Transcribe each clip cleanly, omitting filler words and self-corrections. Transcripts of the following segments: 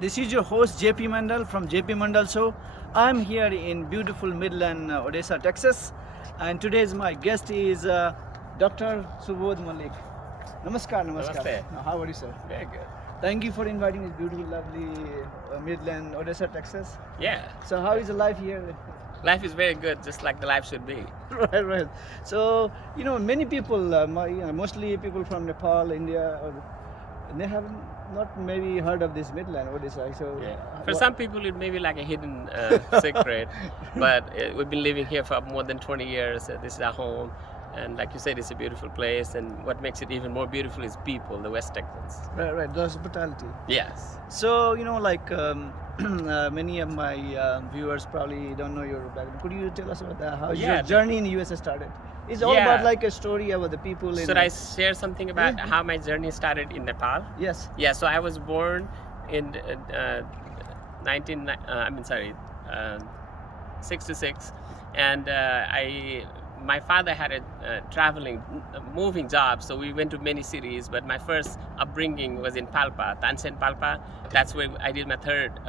This is your host JP Mandal from JP Mandal Show. I'm here in beautiful Midland, Odessa, Texas, and today's my guest is Dr. Subodh Malik. Namaskar, namaskar. Namaste. How are you, sir? Very good. Thank you for inviting this beautiful, lovely Midland, Odessa, Texas. Yeah, So, how is the life here? life is very good, just like the life should be. Right, right. So, many people, mostly people from Nepal, India, they haven't not maybe heard of this Midland Odessa. So, Yeah. For some people, it may be like a hidden secret, but we've been living here for more than 20 years. This is our home, and like you said, it's a beautiful place. And what makes it even more beautiful is people, the West Texans. right, right, the hospitality. Yes. So, many of my viewers probably don't know your background. Could you tell us about that? How Yeah, your journey in the US started? It's all Yeah. about like a story about the people. Should I share something about Yeah. how my journey started in Nepal? Yes. Yeah. So I was born in 66, and my father had a moving job, so we went to many cities. But my first upbringing was in Palpa, Tansen Palpa. That's where I did my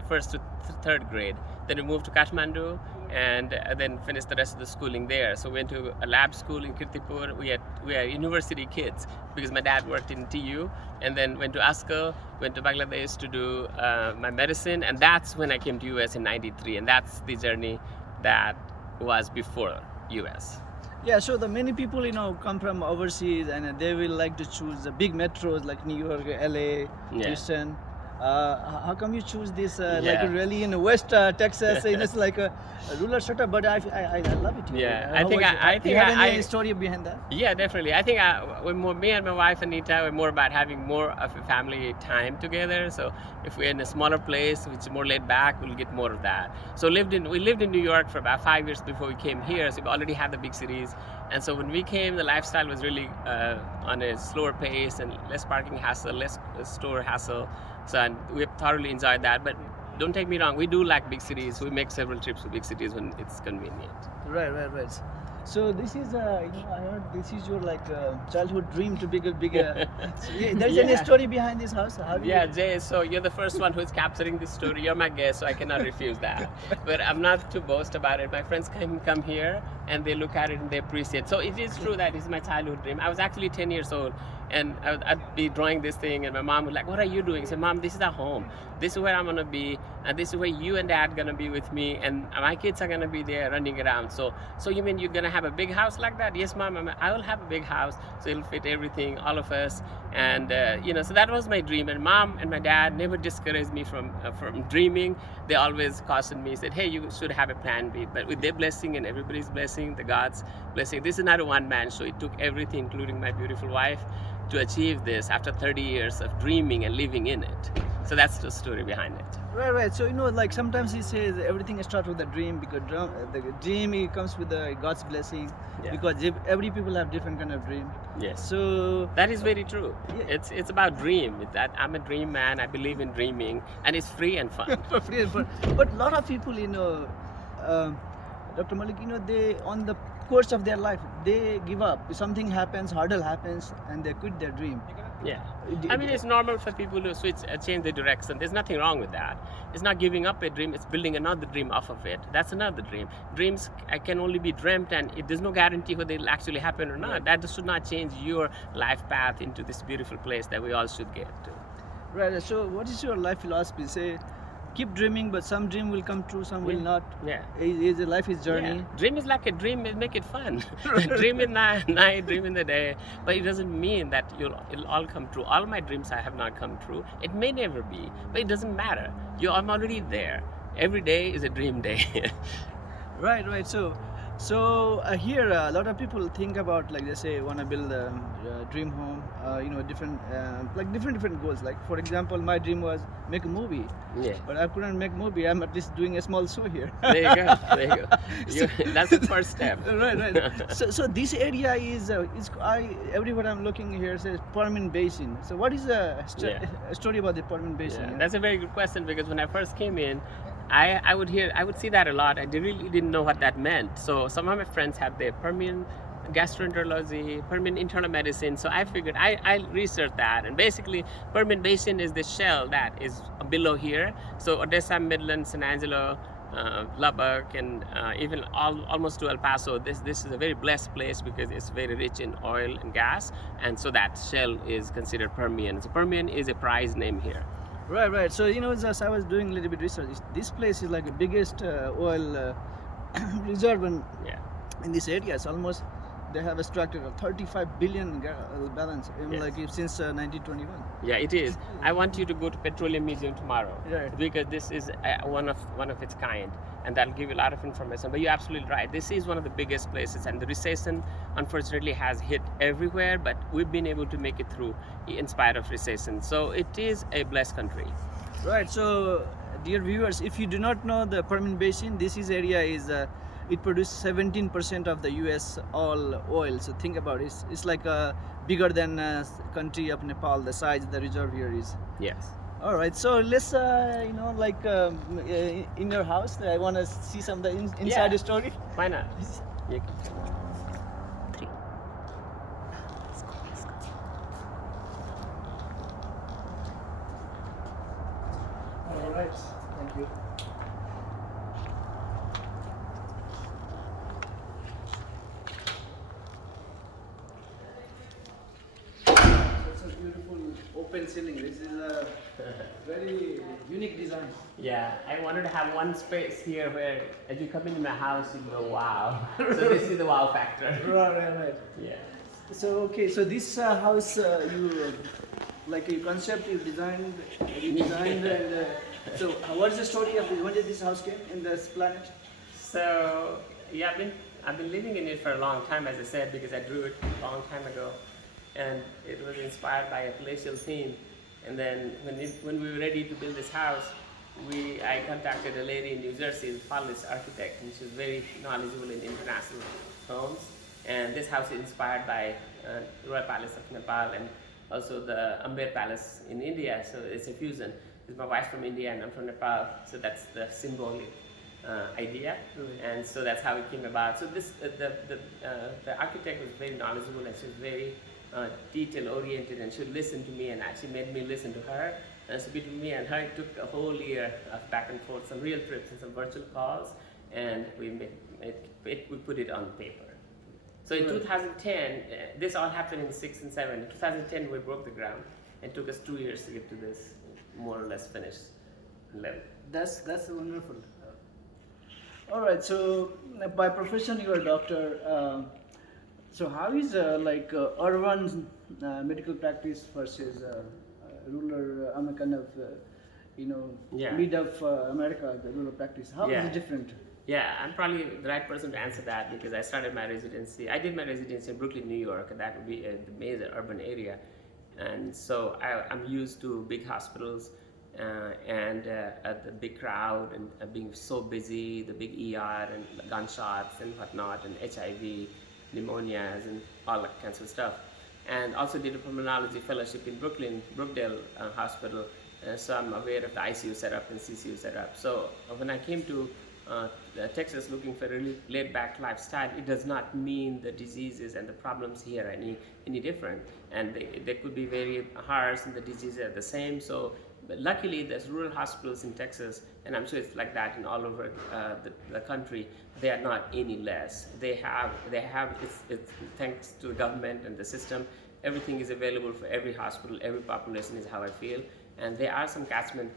first to third grade. Then we moved to Kathmandu, and then finished the rest of the schooling there. So we went to a lab school in Kirtipur. We are university kids because my dad worked in TU, and then went to ASCO, went to Bangladesh to do my medicine, and that's when I came to US in '93, and that's the journey that was before US. Yeah, so the many people come from overseas and they will like to choose the big metros like New York, LA, Yeah. Houston. How come you choose this Yeah. like really in West Texas? It's like a rural setup, but I love it. here. Yeah, How I think was it? Do you have any I- story behind that? Yeah, definitely. I think me and my wife Anita, we're more about having more of a family time together. So if we're in a smaller place, which is more laid back, we'll get more of that. So we lived in New York for about 5 years before we came here. So we already had the big cities, and so when we came, the lifestyle was really on a slower pace and less parking hassle, less store hassle. So and we thoroughly enjoyed that. But don't take me wrong, we do like big cities. We make several trips to big cities when it's convenient. Right, right, right. So this is, I heard this is your like childhood dream to be a bigger. So, yeah, there's any Yeah. story behind this house? How Yeah, Jay, so you're the first one who's capturing this story. You're my guest, so I cannot refuse that. But I'm not to boast about it. My friends come here and they look at it and they appreciate. So it is true that it's my childhood dream. I was actually 10 years old, and I'd be drawing this thing, and my mom would like, "What are you doing?" I said, "Mom, this is our home. This is where I'm gonna be, and this is where you and Dad gonna be with me, and my kids are gonna be there running around." So you mean you're gonna have a big house like that? Yes, Mom. I will have a big house, so it'll fit everything, all of us, and so that was my dream. And Mom and my dad never discouraged me from dreaming. They always cautioned me, said, "Hey, you should have a plan B." But with their blessing and everybody's blessing, the God's blessing, this is not a one-man show. It took everything, including my beautiful wife, to achieve this after 30 years of dreaming and living in it. So that's the story behind it. Right, right. So like sometimes he says everything starts with a dream because the dream it comes with God's blessing. Yeah. Because every people have different kind of dream. Yes. So That is very true. Yeah. It's about dream. That I'm a dream man. I believe in dreaming, and it's free and fun. for free and fun. But a lot of people, Dr. Malik, they on the course of their life they give up. If something happens, hurdle happens, and they quit their dream. Yeah. I mean, it's normal for people to change their direction. There's nothing wrong with that. It's not giving up a dream. It's building another dream off of it. That's another dream. Dreams can only be dreamt, and there's no guarantee whether they'll actually happen or not. That should not change your life path into this beautiful place that we all should get to. Right. So what is your life philosophy? Say, keep dreaming, but some dream will come true, some will not. Yeah. Is life is journey. Yeah. Dream is like a dream, make it fun. Dream in night, dream in the day. But it doesn't mean that it'll all come true. All my dreams I have not come true. It may never be, but it doesn't matter. I'm already there. Every day is a dream day. Right, right. So here a lot of people think about like they say want to build a dream home. Different goals. Like for example, my dream was make a movie, Yeah. but I couldn't make movie. I'm at least doing a small show here. There you go. There you go. That's the first step. Right, right. So this area is everywhere I'm looking here says Permian Basin. So what is Yeah. a story about the Permian Basin? Yeah, that's a very good question, because when I first came in, I would see that a lot. I really didn't know what that meant. So some of my friends had their Permian gastroenterology, Permian internal medicine. So I figured I researched that, and basically Permian Basin is the shell that is below here. So Odessa, Midland, San Angelo, Lubbock, and even almost to El Paso. This is a very blessed place because it's very rich in oil and gas, and so that shell is considered Permian. So Permian is a prize name here. Right, right. So just I was doing a little bit research. This place is like the biggest oil reserve Yeah. in this area. It's almost they have extracted a 35 billion balance Yes. like since 1921. Yeah, it is. I want you to go to Petroleum Museum tomorrow, Right. because this is one of its kind, and that'll give you a lot of information. But you're absolutely right. This is one of the biggest places, and the recession unfortunately has hit everywhere. But we've been able to make it through in spite of recession. So it is a blessed country. Right. So, dear viewers, if you do not know the Permian Basin, area is it produces 17% of the U.S. all oil. So think about it. It's like bigger than country of Nepal. The size the reserve here is. Yes. All right. So let's in your house. I want to see some of the inside Yeah. story. Why not? You can. All right. Thank you. Such a beautiful open ceiling. This is a very unique design. Yeah, I wanted to have one space here where, as you come into my house, you go, wow. So this is the wow factor. Right. Yeah. So okay, so this house you like your concept you designed, and so what is the story of this? When did this house came in this planet? So yeah, I've been living in it for a long time, as I said, because I drew it a long time ago, and it was inspired by a palatial theme. And then when we were ready to build this house, I contacted a lady in New Jersey, a Polish architect, and she was very knowledgeable in international homes. And this house is inspired by Royal Palace of Nepal and also the Amber Palace in India. So it's a fusion. Because my wife's from India and I'm from Nepal, so that's the symbolic idea, and so that's how it came about. So this the architect was very knowledgeable, and she was very detail oriented, and she would listen to me, and actually made me listen to her. And so between me and her, it took a whole year of back and forth, some real trips and some virtual calls, and we put it on paper. So in 2010, this all happened in 6 and 7. In 2010, we broke the ground, and it took us 2 years to get to this more or less finished level. That's wonderful. All right. So by profession you are a doctor. So how is urban medical practice versus rural? Kind of Yeah. mid of America, the rural practice. How is Yeah. it different? Yeah, I'm probably the right person to answer that because I started my residency. I did my residency in Brooklyn, New York, and that would be the major urban area. And so I'm used to big hospitals and the big crowd and being so busy, the big ER and gunshots and whatnot, and HIV, pneumonias, and all that kinds of stuff. And also did a pulmonology fellowship in Brookdale Hospital. So I'm aware of the ICU setup and CCU setup. So when I came to Texas looking for a really laid-back lifestyle, it does not mean the diseases and the problems here are any different. And they could be very harsh, and the diseases are the same. So, but luckily, there's rural hospitals in Texas, and I'm sure it's like that in all over the country. They are not any less. They have it's thanks to the government and the system. Everything is available for every hospital, every population is how I feel. And there are some catchment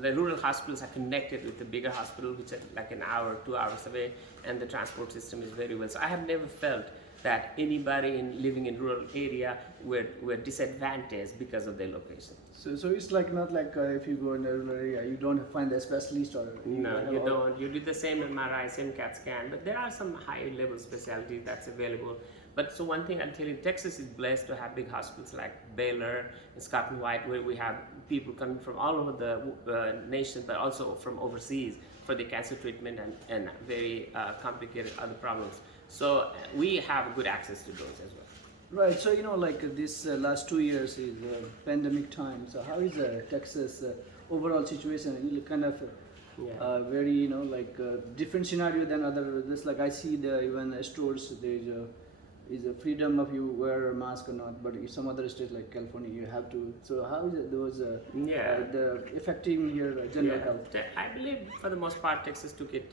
the rural hospitals are connected with the bigger hospital, which are like an hour, 2 hours away, and the transport system is very well. So I have never felt that anybody living in rural area were disadvantaged because of their location. So it's like not like if you go in a rural area, you don't find a specialist or No, you don't. You do the same MRI, same CAT scan, but there are some high-level specialties that's available. But so one thing I'll tell you, Texas is blessed to have big hospitals like Baylor and Scott and White, where we have people coming from all over the nation, but also from overseas for the cancer treatment and very complicated other problems. So we have good access to those as well. Right. So like this last 2 years is pandemic time. So how is Texas overall situation? You kind of very different scenario than other. Just like I see the even stores, there's is a freedom of you wear a mask or not, but in some other states like California, you have to. So how is it those the affecting your general health? I believe for the most part Texas took it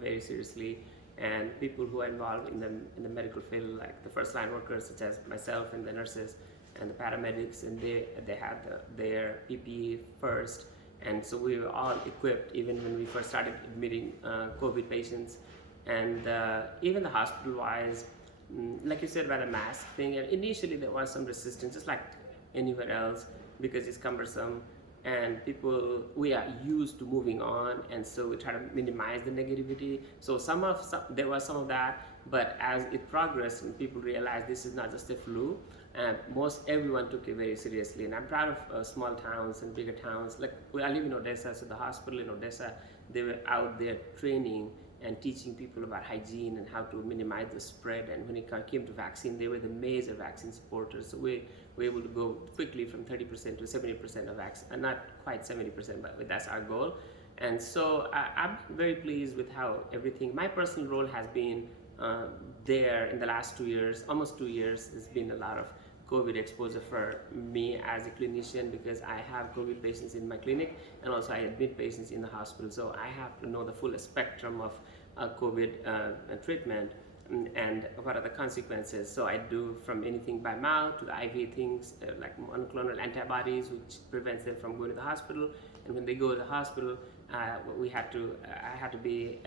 very seriously, and people who are involved in the medical field, like the first line workers such as myself and the nurses and the paramedics, and they had their PPE first, and so we were all equipped even when we first started admitting COVID patients, and even the hospital wise. Like you said about the mask thing, and initially there was some resistance, just like anywhere else, because it's cumbersome, and we are used to moving on, and so we try to minimize the negativity. So there was some of that, but as it progressed and people realized this is not just a flu, everyone took it very seriously. And I'm proud of small towns and bigger towns. Like I live in Odessa, so the hospital in Odessa, they were out there training and teaching people about hygiene and how to minimize the spread. And when it came to vaccine, they were the major vaccine supporters. So we were able to go quickly from 30% to 70% of vaccine, not quite 70%, but that's our goal. And so I'm very pleased with how everything, my personal role has been there in the last 2 years, almost 2 years. There's been a lot of COVID exposure for me as a clinician, because I have COVID patients in my clinic, and also I admit patients in the hospital. So I have to know the full spectrum of COVID treatment and what are the consequences. So I do from anything by mouth to the IV things like monoclonal antibodies, which prevents them from going to the hospital. And when they go to the hospital, I had to be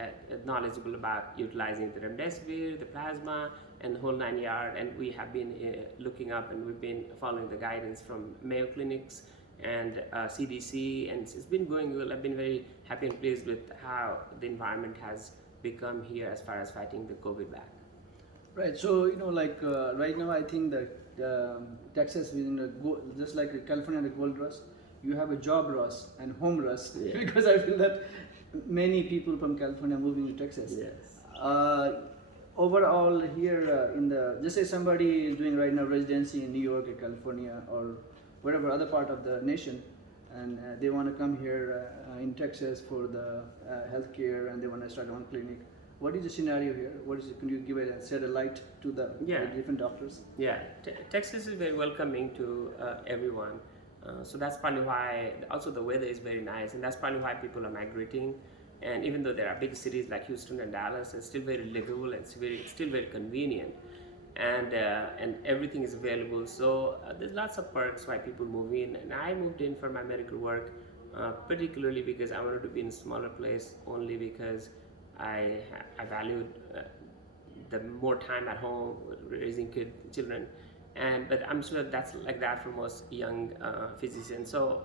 knowledgeable about utilizing the remdesivir, the plasma, and the whole 9 yards. And we have been looking up, and we've been following the guidance from Mayo Clinics and CDC, and it's been going well. I've been very happy and pleased with how the environment has become here as far as fighting the COVID back. Right. So like right now, I think that Texas is just like California, the gold rush. You have a job rush and home rush, because I feel that many people from California are moving to Texas. Yes. Overall, here just say somebody is doing right now residency in New York or California or wherever other part of the nation, and they want to come here in Texas for the healthcare, and they want to start one clinic. What is the scenario here? Can you shed a light to the different doctors? Yeah, Texas is very welcoming to everyone. So that's probably why, also the weather is very nice, and that's probably why people are migrating. And even though there are big cities like Houston and Dallas, it's still very livable and it's still very convenient, and everything is available. So there's lots of perks why people move in. And I moved in for my medical work, particularly because I wanted to be in a smaller place, only because I valued the more time at home raising children. But I'm sure that's like that for most young physicians. So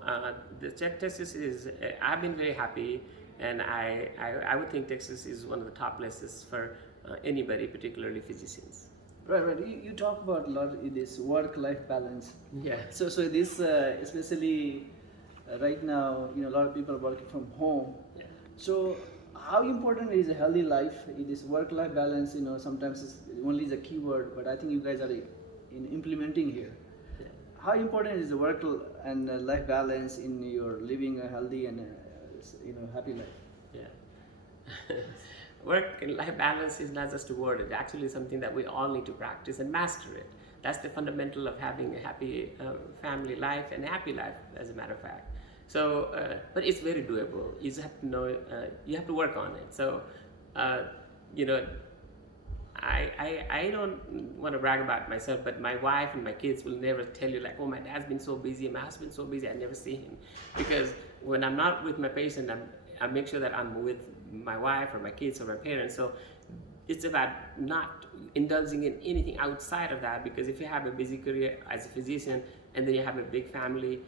the Texas is, I've been very happy, and I would think Texas is one of the top places for anybody, particularly physicians. Right. You talk about a lot of this work-life balance. Yeah. So this especially right now, a lot of people are working from home. Yeah. So how important is a healthy life? This work-life balance, sometimes it's only is a keyword, but I think you guys are in implementing here. Yeah. How important is the work and life balance in your living a healthy and happy life? Yeah. Work and life balance is not just a word, it's actually something that we all need to practice and master it. That's the fundamental of having a happy family life and a happy life, as a matter of fact. So, but it's very doable. You just have to know, you have to work on it. So, I don't want to brag about myself, but my wife and my kids will never tell you like, oh, my dad's been so busy, my husband's so busy, I never see him. Because when I'm not with my patient, I make sure that I'm with my wife or my kids or my parents. So it's about not indulging in anything outside of that, because if you have a busy career as a physician and then you have a big family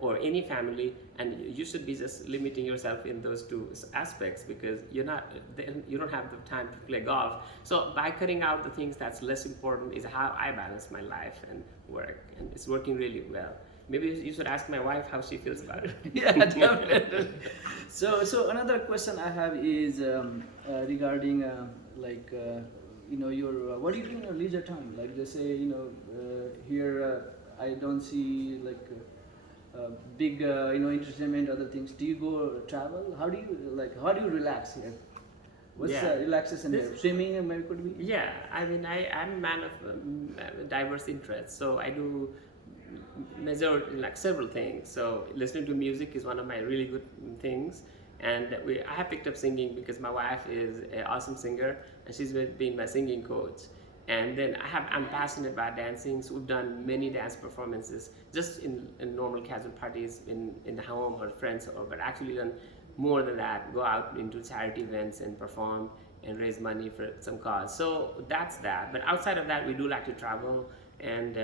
or any family, and you should be just limiting yourself in those two aspects, because you don't have the time to play golf. So by cutting out the things that's less important is how I balance my life and work, and it's working really well. Maybe you should ask my wife how she feels about it. Yeah, definitely. So another question I have is regarding your what do you do in your leisure time? Like they say, here I don't see like big entertainment, other things. Do you go travel? How do you relax here? What's Yeah. relaxation there? Swimming maybe could be? Yeah, I mean, I'm a man of diverse interests, so I do measure like several things. So listening to music is one of my really good things, and I have picked up singing because my wife is an awesome singer, and she's been my singing coach. And then I'm passionate about dancing, so we've done many dance performances just in normal casual parties in the home or friends, but actually done more than that, go out into charity events and perform and raise money for some cause. So that's that. But outside of that, we do like to travel and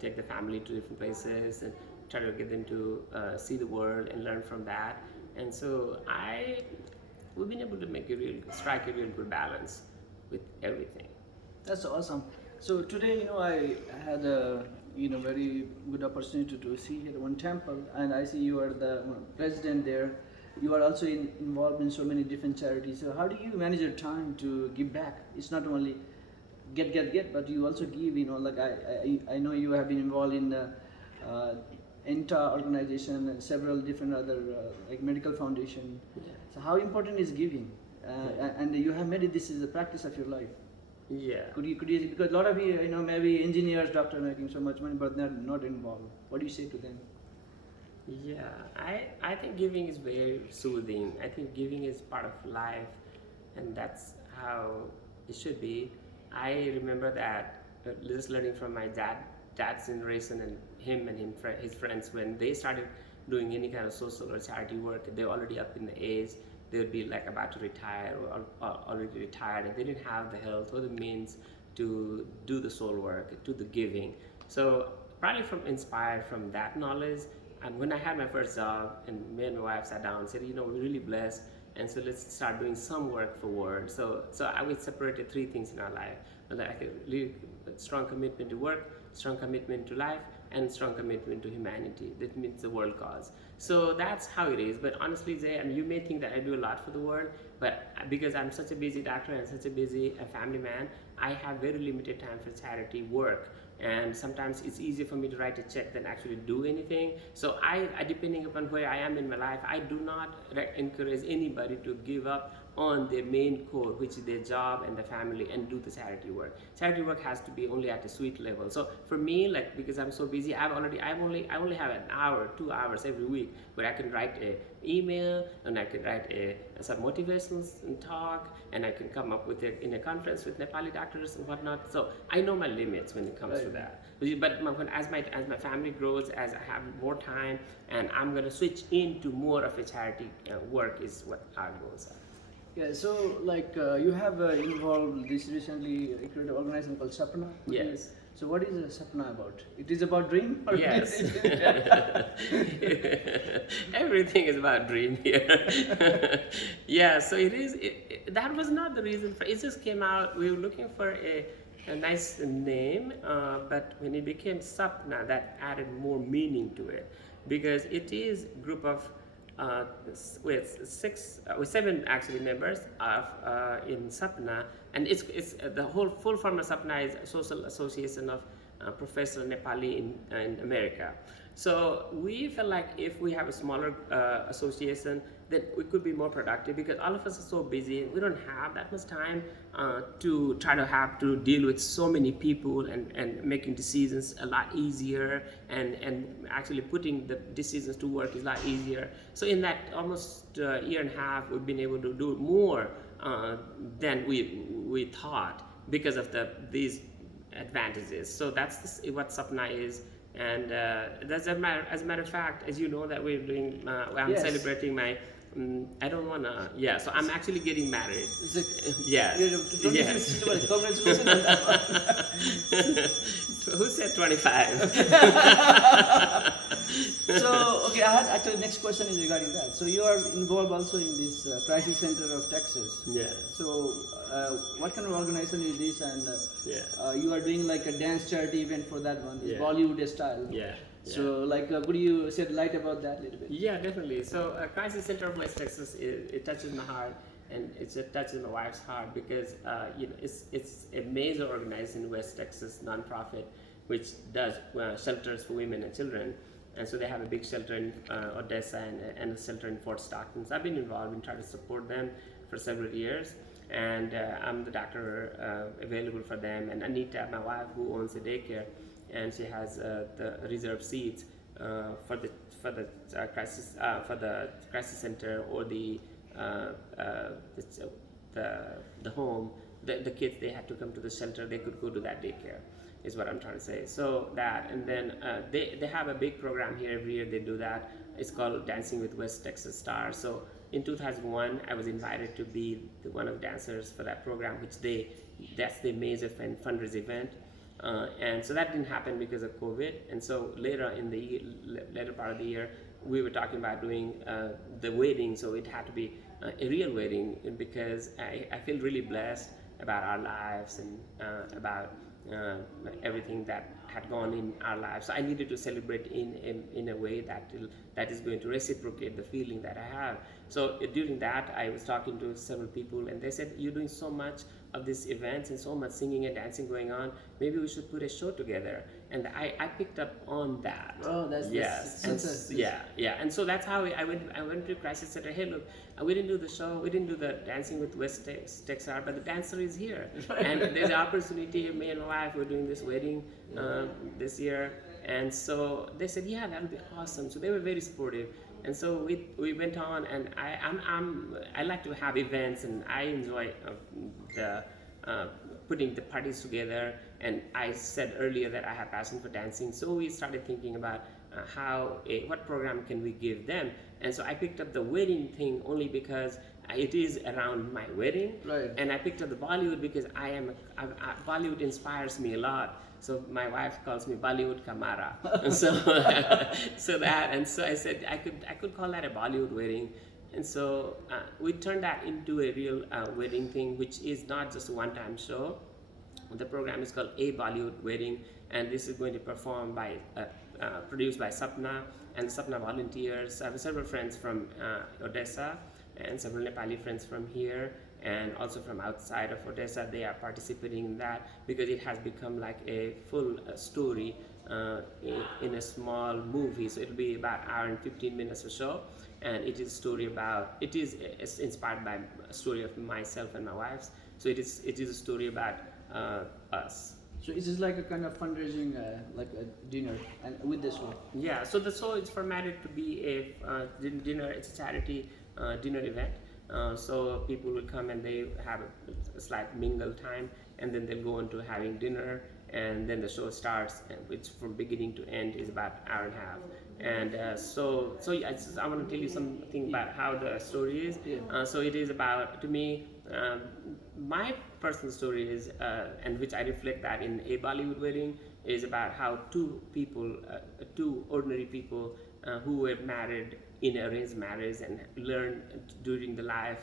take the family to different places and try to get them to see the world and learn from that. And so we've been able to strike a real good balance with everything. That's awesome. So today, I had a very good opportunity to see here one temple, and I see you are the president there. You are also involved in so many different charities. So how do you manage your time to give back? It's not only get, but you also give. Like I know you have been involved in ENTA organization and several different other like medical foundation. Yeah. So how important is giving? And you have made it this is a practice of your life. Yeah. Could you because a lot of you maybe engineers, doctor making so much money, but they're not involved. What do you say to them? Yeah, I think giving is very soothing. I think giving is part of life, and that's how it should be. I remember that just learning from my dad's generation and his friends, when they started doing any kind of social or charity work, they were already up in the age. They would be like about to retire or already retired, and they didn't have the health or the means to do the soul work, to the giving. So probably inspired from that knowledge. And when I had my first job, and me and my wife sat down and said, we're really blessed, and so let's start doing some work for world. So I would separate three things in our life: like a really strong commitment to work, strong commitment to life, and strong commitment to humanity. That means the world cause. So that's how it is. But honestly, Jay, you may think that I do a lot for the world, but because I'm such a busy doctor and such a busy family man, I have very limited time for charity work. And sometimes it's easier for me to write a check than actually do anything. So I depending upon where I am in my life, I do not encourage anybody to give up on their main core, which is their job and the family, and do the charity work. Charity work has to be only at a sweet level. So for me, like, because I'm so busy, I only have an hour, 2 hours every week where I can write a email, and I can write some motivational talk, and I can come up with it in a conference with Nepali doctors and whatnot. So I know my limits when it comes to that. But as my family grows, as I have more time, and I'm gonna switch into more of a charity work is what our goals are. Yeah, so like you have involved this recently created an organization called Sapna. Yes. So what is Sapna about? It is about dream? Or Yes. Everything is about dream here. Yeah, so it is. That was not the reason for it. Just came out. We were looking for a nice name, but when it became Sapna, that added more meaning to it, because it is a group of with 7 actually members of in Sapna, and it's the whole full form of Sapna is a social association of professional Nepali in America. So we felt like if we have a smaller association, then we could be more productive, because all of us are so busy. We don't have that much time to try to have to deal with so many people and making decisions a lot easier, and actually putting the decisions to work is a lot easier. So in that almost year and a half, we've been able to do more than we thought because of these advantages. So that's what Sapna is. And as a matter of fact, as you know, that we're doing, I'm Yes. celebrating my, I don't want to, yeah, so I'm actually getting married. Yeah. Yes. Congratulations on that one. Who said 25? So, okay, I had actually next question is regarding that. So you are involved also in this crisis center of Texas. Yeah. So what kind of organization is this? And Yeah. you are doing like a dance charity event for that one, Yeah. Bollywood style. Yeah. So like, could you shed light about that a little bit? Yeah, definitely. So Crisis Center of West Texas, it touches my heart, and it touches my wife's heart, because it's a major organization in West Texas, nonprofit, which does shelters for women and children. and so they have a big shelter in Odessa and a shelter in Fort Stockton. So I've been involved in trying to support them for several years, and I'm the doctor available for them. And Anita, my wife, who owns a daycare, and she has the reserved seats for the crisis center or the home. The kids, they had to come to the shelter, they could go to that daycare, is what I'm trying to say. So that, and then they have a big program here every year. They do that. It's called Dancing with West Texas Stars. So in 2001, I was invited to be one of the dancers for that program, that's the major fundraiser event. And so that didn't happen because of COVID. And so later in the later part of the year, we were talking about doing the wedding. So it had to be a real wedding, because I feel really blessed about our lives and about everything that had gone in our lives. So I needed to celebrate in a way that is going to reciprocate the feeling that I have. So during that, I was talking to several people, and they said, "You're doing so much of these events and so much singing and dancing going on. Maybe we should put a show together." And I picked up on that. Oh, that's yeah. And so that's how I went to Crisis Center. Hey, look, we didn't do the show, we didn't do the Dancing with West Texas, but the dancer is here, and there's an opportunity. Me and my wife were doing this wedding this year, and so they said, "Yeah, that'll be awesome." So they were very supportive, and so we went on. And I like to have events, and I enjoy putting the parties together. And I said earlier that I have passion for dancing, so we started thinking about what program can we give them. And so I picked up the wedding thing only because it is around my wedding, right? And I picked up the Bollywood because Bollywood inspires me a lot. So my wife calls me Bollywood Kamara. And so so I said I could call that a Bollywood wedding. And so we turned that into a real wedding thing, which is not just a one-time show. The program is called A Bollywood Wedding, and this is going to produced by Sapna and Sapna volunteers. I have several friends from Odessa and several Nepali friends from here, and also from outside of Odessa. They are participating in that because it has become like a full story in a small movie. So it'll be about an hour and 15 minutes or so. And it is it's inspired by a story of myself and my wife's. So it is a story about us. So it is like a kind of fundraising, like a dinner, and with this one. Yeah. So the show is formatted to be a dinner. It's a charity dinner event. So people will come and they have a slight mingle time, and then they'll go on to having dinner, and then the show starts, which from beginning to end is about an hour and a half. And so I want to tell you something about how the story is. Yeah. So it is about, to me, my personal story is, and which I reflect that in A Bollywood Wedding, is about how two ordinary people who were married in arranged marriage and learned during the life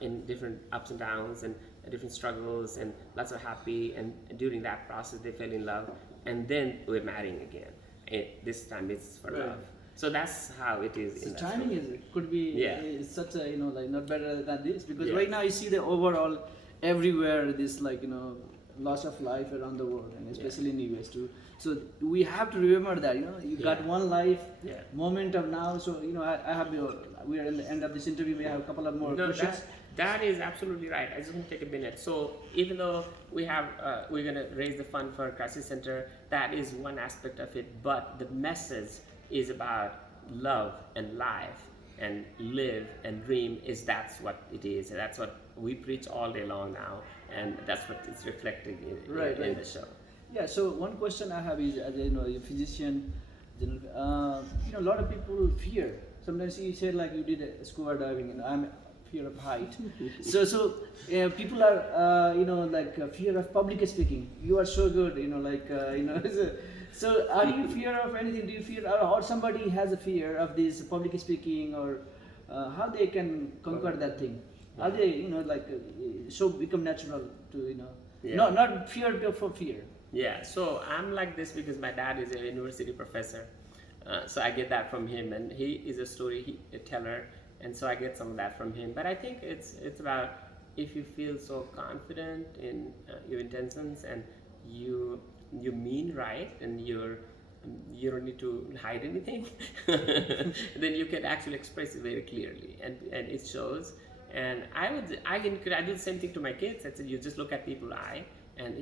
in different ups and downs and different struggles and lots of happy, and during that process they fell in love, and then we're marrying again. And this time it's for love. So that's how it is. So timing could be is such a like not better than this, because Yeah. right now you see the overall everywhere this loss of life around the world, and especially in the US too. So we have to remember that you got one life moment of now. So I have we are at the end of this interview. We have a couple of more questions. That is absolutely right. I just want to take a minute. So even though we're going to raise the fund for Crisis Center, that is one aspect of it. But the message is about love and life and live and dream. That's what it is. And that's what we preach all day long now, and that's what is reflected in the show. Yeah. So one question I have is, as a physician, a lot of people fear. Sometimes you say like you did a scuba diving, and I'm fear of height. so people are fear of public speaking. You are so good, So are you fear of anything? Do you fear, or somebody has a fear of this public speaking, or how they can conquer that thing? Are they so become natural to not fear for fear? Yeah. So I'm like this because my dad is a university professor. So I get that from him, and he is a storyteller, and so I get some of that from him. But I think it's about, if you feel so confident in your intentions, and you mean right, and you're you don't need to hide anything. Then you can actually express it very clearly, and it shows. And I do the same thing to my kids. I said, you just look at people's eye, and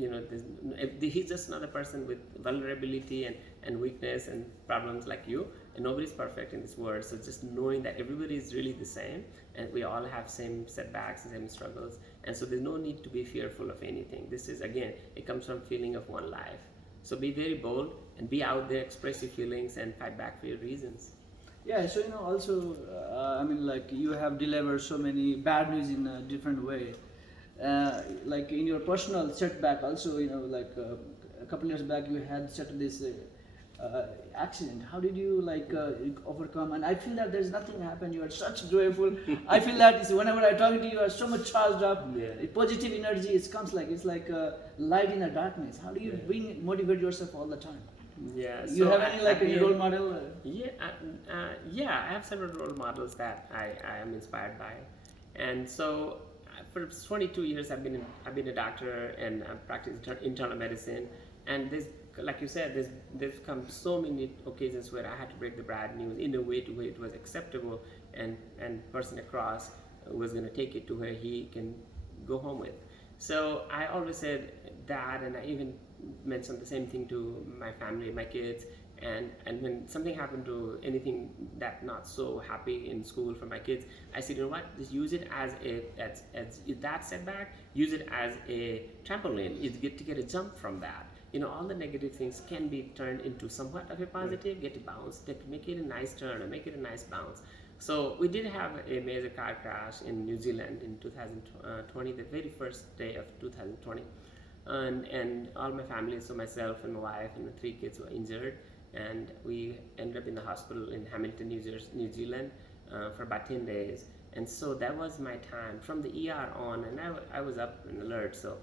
he's just another person with vulnerability and weakness and problems like you, and nobody's perfect in this world. So just knowing that everybody is really the same, and we all have same setbacks and same struggles, and so there's no need to be fearful of anything. This is, again, it comes from feeling of one life. So be very bold and be out there, express your feelings, and fight back for your reasons. Yeah, so also, I mean, like you have delivered so many bad news in a different way. Like in your personal setback, also, like a couple years back, you had set this accident. How did you overcome? And I feel that there's nothing happened. You are such joyful. I feel that whenever I talk to you, you are so much charged up. Yeah. Positive energy. It's like a light in the darkness. How do you motivate yourself all the time? Yeah. You have any role model? Yeah, I have several role models that I am inspired by, and so for 22 years I've been a doctor, and I've practiced internal medicine, and like you said, there's come so many occasions where I had to break the bad news in a way to where it was acceptable, and person across was going to take it to where he can go home with. So I always said that, and I even mentioned the same thing to my family, my kids, and when something happened to anything that not so happy in school for my kids, I said, you know what, just use it as that setback, use it as a trampoline. You get to get a jump from that. All the negative things can be turned into somewhat of a positive, get a bounce, make it a nice turn, or make it a nice bounce. So we did have a major car crash in New Zealand in 2020, the very first day of 2020. And all my family, so myself and my wife and my 3 kids were injured, and we ended up in the hospital in Hamilton, New Zealand, for about 10 days. And so that was my time from the ER on, and I was up and alert, so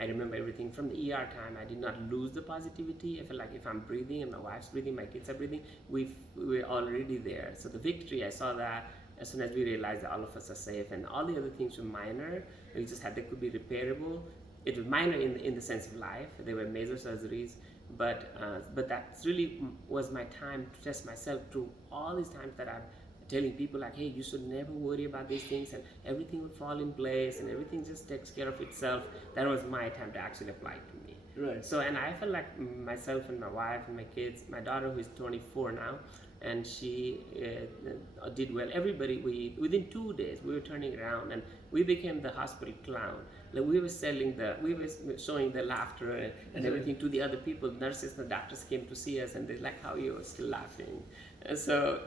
I remember everything. From the ER time, I did not lose the positivity. I felt like if I'm breathing and my wife's breathing, my kids are breathing, we're already there. So the victory, I saw that as soon as we realized that all of us are safe, and all the other things were minor. They could be repairable. It was minor in the sense of life. They were major surgeries, but that really was my time to test myself through all these times that I'm telling people like, hey, you should never worry about these things, and everything will fall in place, and everything just takes care of itself. That was my time to actually apply it to me. Right. So, and I felt like myself and my wife and my kids, my daughter who is 24 now, and she did well. Everybody, within 2 days, we were turning around, and we became the hospital clown. Like we were showing the laughter and everything to the other people. Nurses and doctors came to see us, and they're like, how you are still laughing. And so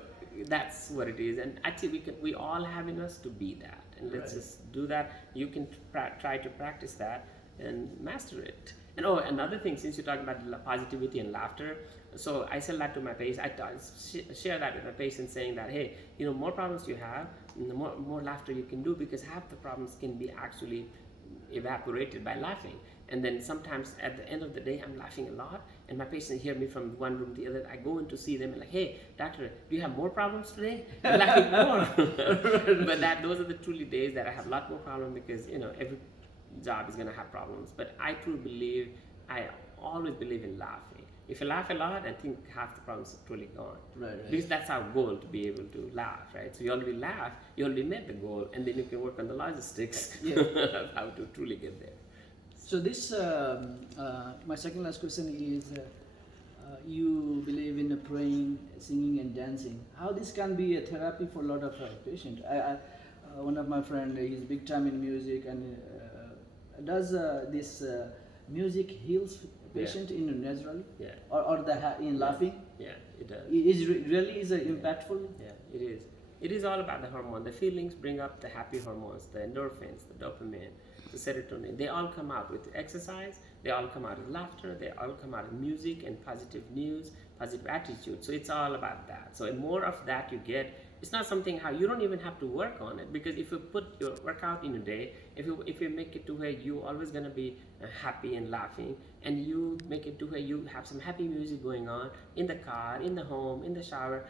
that's what it is. And actually, we all have in us to be that, and let's just do that. You can try to practice that and master it. And another thing, since you're talking about positivity and laughter, so I sell that to my patients. I share that with my patients, saying that, hey, more problems you have, the more laughter you can do, because half the problems can be actually evaporated by laughing. And then sometimes at the end of the day, I'm laughing a lot, and my patients hear me from one room to the other. I go in to see them and like, hey, doctor, do you have more problems today? I'm laughing more. But those are the truly days that I have a lot more problems, because every job is going to have problems. But I always believe in laughing. If you laugh a lot, I think half the problems are totally gone. Right. Because that's our goal, to be able to laugh, right? So you already laugh, you already met the goal, and then you can work on the logistics of how to truly get there. So this, my second last question is, you believe in praying, singing, and dancing. How this can be a therapy for a lot of patients? One of my friends, he's big time in music, and does this music heals patient naturally? Yeah. Or in laughing? Yeah, it does. Is it impactful? Yeah, it is. It is all about the hormone. The feelings bring up the happy hormones, the endorphins, the dopamine, the serotonin. They all come out with exercise. They all come out of laughter. They all come out of music and positive news, positive attitude. So it's all about that. So the more of that you get, it's not something how you don't even have to work on it, because if you put your workout in a day, if you make it to where you always gonna be happy and laughing, and you make it to where you have some happy music going on in the car, in the home, in the shower,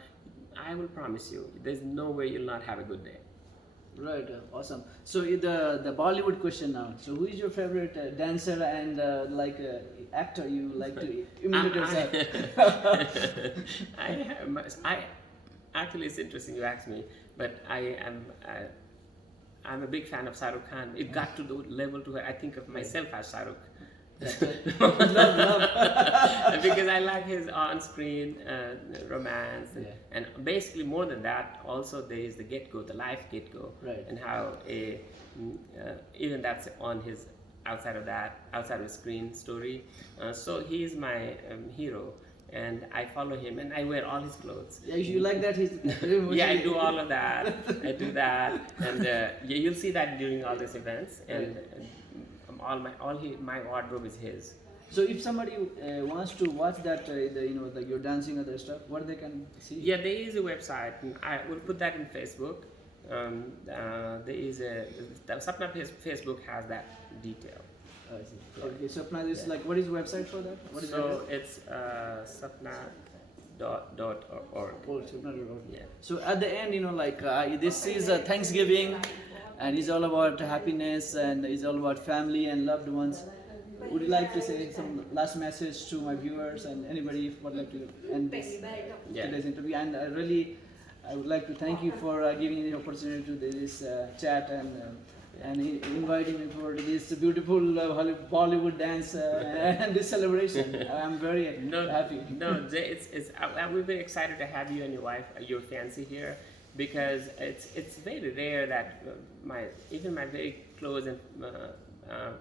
I will promise you, there's no way you'll not have a good day. Right, awesome. So the Bollywood question now. So who is your favorite dancer and actor you like to imitate yourself? I actually it's interesting you asked me, but I'm a big fan of Shah Rukh Khan. It got to the level to where I think of myself as Shah Rukh. Love. Because I like his on-screen romance, Yeah. and basically more than that, also there is the get-go, the life get-go, Right. and how even that's on his outside of screen story. So he is my hero, and I follow him, and I wear all his clothes. Yeah, you like that? He's Yeah, I do all of that. I do that, and yeah, you'll see that during all these events, and my wardrobe is his. So if somebody wants to watch that, your dancing other stuff, what they can see? Yeah, there is a website. And I will put that in Facebook. There is the Sapna Facebook has that detail. I see. Yeah. Okay, so Sapna is Yeah. like, what is the website for that? What is So it's sapna.org. Oh, Sapna.org. Yeah. So at the end, this is Thanksgiving, and it's all about happiness, and it's all about family and loved ones. Would you like to say some last message to my viewers and anybody if would like to end this Yeah. today's interview? And I would like to thank you for giving me the opportunity to do this chat and inviting me for this beautiful Bollywood dance and this celebration. I'm very happy. No, Jay, we're very excited to have you and your wife, your fiancé here, because it's very rare that even my very close and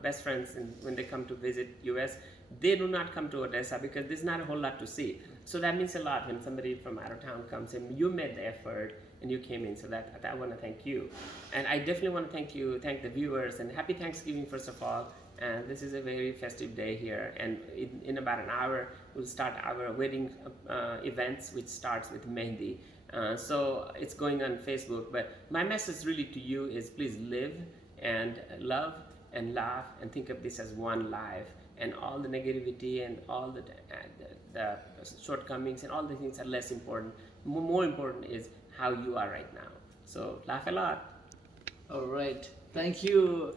best friends, and when they come to visit US, they do not come to Odessa because there's not a whole lot to see. So that means a lot when somebody from out of town comes and you made the effort and you came in. So that I want to thank you, and I definitely want to thank the viewers, and happy Thanksgiving first of all. And this is a very festive day here, and in about an hour we'll start our wedding events, which starts with Mehndi. So it's going on Facebook, but my message really to you is please live and love and laugh and think of this as one life, and all the negativity and all the shortcomings and all the things are less important. More important is how you are right now. So laugh a lot. All right. Thank you,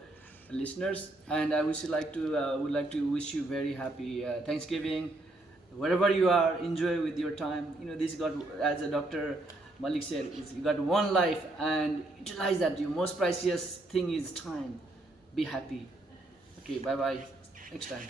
listeners, and I would like to wish you very happy Thanksgiving. Wherever you are, enjoy with your time. This got, as a Dr. Malik said, you got one life, and utilize that. Your most precious thing is time. Be happy. Okay, bye bye. Next time.